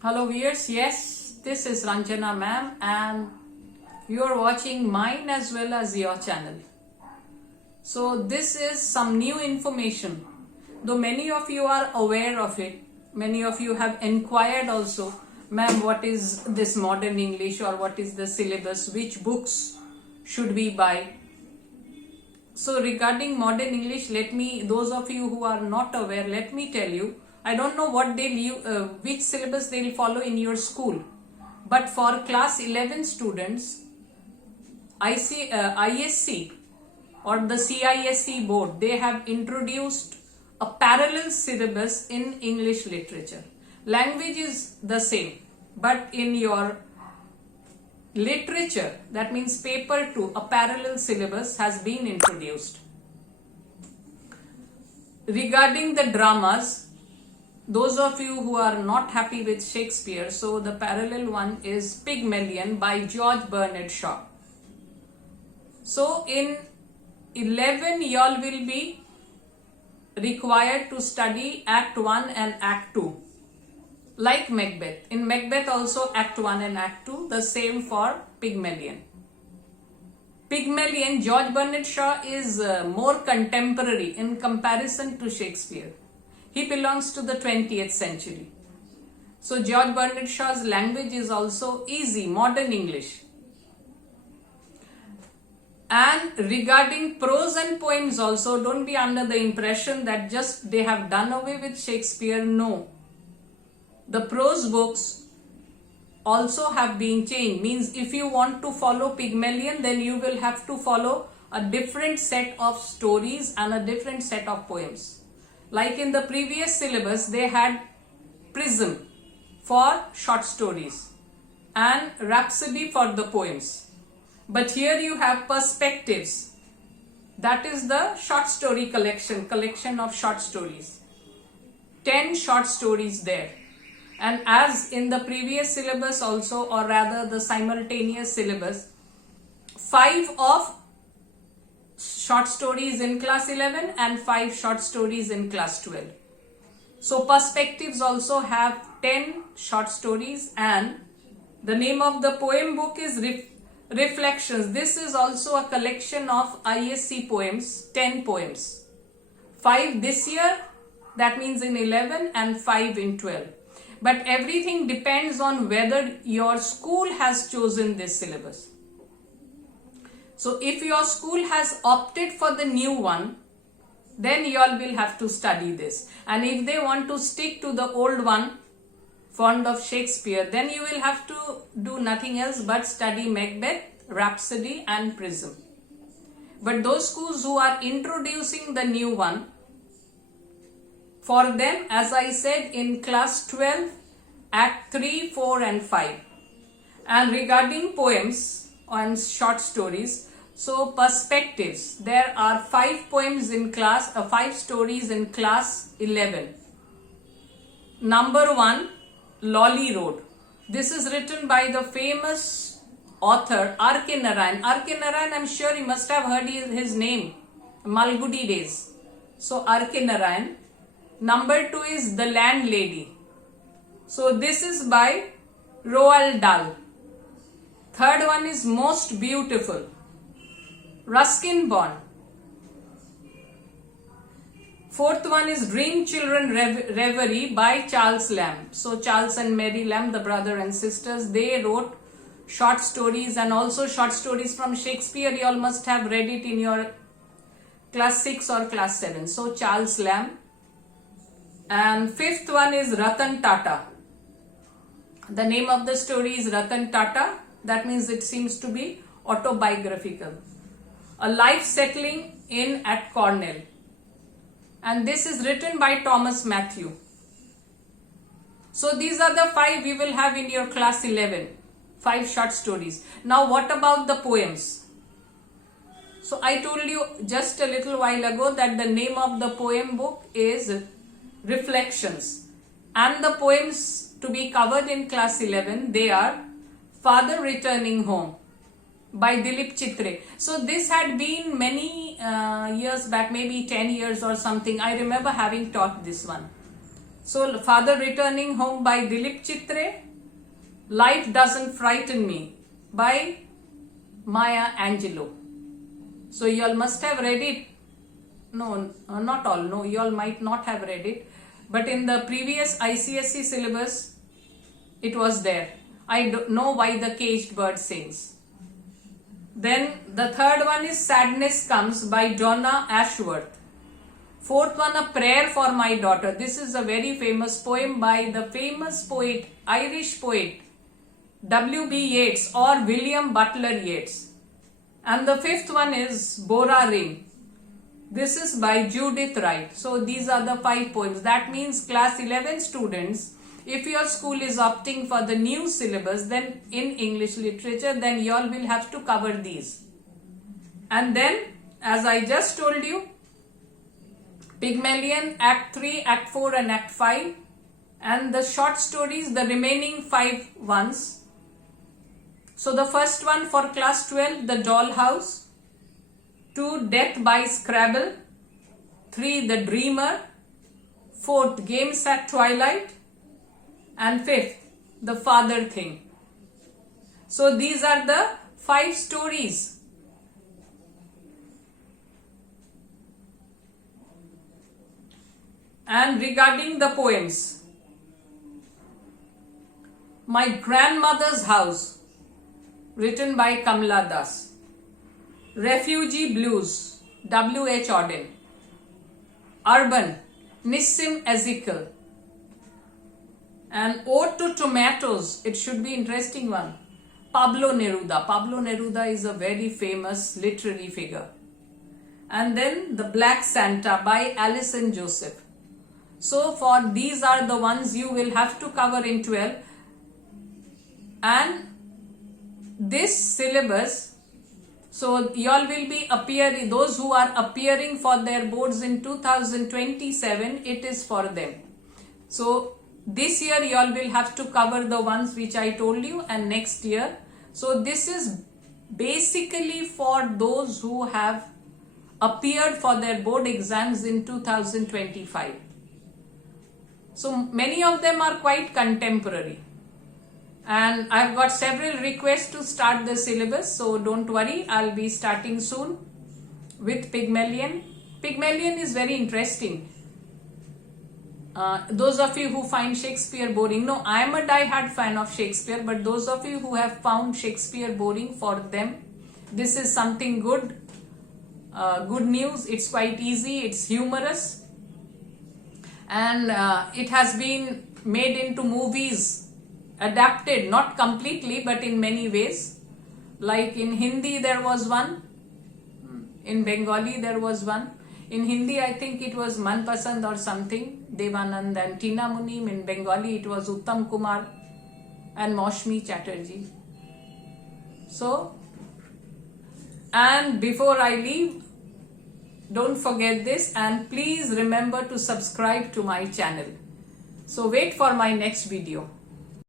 Hello viewers, yes, this is Ranjana ma'am and you are watching mine as well as your channel. So this is some new information. Though many of you are aware of it, many of you have inquired also, ma'am, what is this modern English or what is the syllabus, which books should we buy? So regarding modern English, those of you who are not aware, let me tell you, I don't know which syllabus they'll follow in your school. But for class 11 students, ISC or the CISC board, they have introduced a parallel syllabus in English literature. Language is the same, but in your literature, that means paper 2, a parallel syllabus has been introduced. Regarding the dramas, those of you who are not happy with Shakespeare, so the parallel one is Pygmalion by George Bernard Shaw. So in 11 y'all will be required to study Act 1 and Act 2. Like Macbeth. In Macbeth also Act 1 and Act 2, the same for Pygmalion. Pygmalion, George Bernard Shaw is more contemporary in comparison to Shakespeare. He belongs to the 20th century. So George Bernard Shaw's language is also easy, modern English. And regarding prose and poems also, don't be under the impression that just they have done away with Shakespeare. No. The prose books also have been changed. Means if you want to follow Pygmalion, then you will have to follow a different set of stories and a different set of poems. Like in the previous syllabus, they had Prism for short stories and Rhapsody for the poems. But here you have Perspectives. That is the short story collection of short stories. 10 short stories there. And as in the previous syllabus also, or rather the simultaneous syllabus, 5 of short stories in class 11 and 5 short stories in class 12. So Perspectives also have 10 short stories, and the name of the poem book is Reflections. This is also a collection of ISC poems, 10 poems. 5 this year, that means in 11, and 5 in 12. But everything depends on whether your school has chosen this syllabus. So if your school has opted for the new one, then you all will have to study this. And if they want to stick to the old one, fond of Shakespeare, then you will have to do nothing else but study Macbeth, Rhapsody and Prism. But those schools who are introducing the new one, for them, as I said, in class 12, Act 3, 4 and 5. And regarding poems and short stories, so Perspectives, there are 5 poems in class, 5 stories in class 11. Number 1, Lolly Road. This is written by the famous author R.K. Narayan. R.K. Narayan, I'm sure you must have heard his name, Malgudi days. So R.K. Narayan. Number 2 is The Landlady. So this is by Roald Dahl. Third one is Most Beautiful, Ruskin Bond. Fourth one is Dream Children Reverie by Charles Lamb. So Charles and Mary Lamb, the brother and sisters, they wrote short stories and also short stories from Shakespeare. You all must have read it in your class 6 or class 7. So Charles Lamb. And fifth one is Ratan Tata. The name of the story is Ratan Tata. That means it seems to be autobiographical. A life settling in at Cornell. And this is written by Thomas Matthew. So these are the 5 you will have in your class 11. 5 short stories. Now what about the poems? So I told you just a little while ago that the name of the poem book is Reflections. And the poems to be covered in class 11, they are Father Returning Home by Dilip Chitre. So this had been many years back, maybe 10 years or something. I remember having taught this one. So Father Returning Home by Dilip Chitre, Life Doesn't Frighten Me by Maya Angelou. So you all must have read it. No, not all. No, you all might not have read it. But in the previous ICSE syllabus, it was there. I don't know why the caged bird sings. Then the third one is Sadness Comes by Donna Ashworth. Fourth one, A Prayer for My Daughter. This is a very famous poem by the famous poet, Irish poet, W.B. Yeats or William Butler Yeats. And the fifth one is Bora Ring. This is by Judith Wright. So these are the 5 poems. That means class 11 students, if your school is opting for the new syllabus, then in English literature, then you all will have to cover these. And then, as I just told you, Pygmalion, Act 3, Act 4 and Act 5. And the short stories, the remaining 5 ones. So the first one for class 12, The Doll House. 2, Death by Scrabble. 3, The Dreamer. 4th, Games at Twilight. And 5th, The Father Thing. So these are the 5 stories. And regarding the poems, My Grandmother's House, written by Kamala Das. Refugee Blues, W.H. Auden. Urban, Nissim Ezekiel. And Ode to Tomatoes, it should be interesting one, Pablo Neruda. Pablo Neruda is a very famous literary figure. And then The Black Santa by Alison Joseph. So for these are the ones you will have to cover in 12. And this syllabus, so you all will be appearing, those who are appearing for their boards in 2027, it is for them. So this year you all will have to cover the ones which I told you, and next year. So this is basically for those who have appeared for their board exams in 2025. So many of them are quite contemporary. And I've got several requests to start the syllabus, so don't worry, I'll be starting soon with Pygmalion. Pygmalion is very interesting. Those of you who find Shakespeare boring, no, I am a die-hard fan of Shakespeare, but those of you who have found Shakespeare boring, for them, this is something good. Good news, it's quite easy, it's humorous. And it has been made into movies, adapted, not completely, but in many ways. Like in Hindi there was one, in Bengali there was one. In Hindi I think it was Manpasand or something, Devanand and Tina Munim. In Bengali it was Uttam Kumar and Maushmi Chatterjee. So, and before I leave, don't forget this, and please remember to subscribe to my channel. So wait for my next video.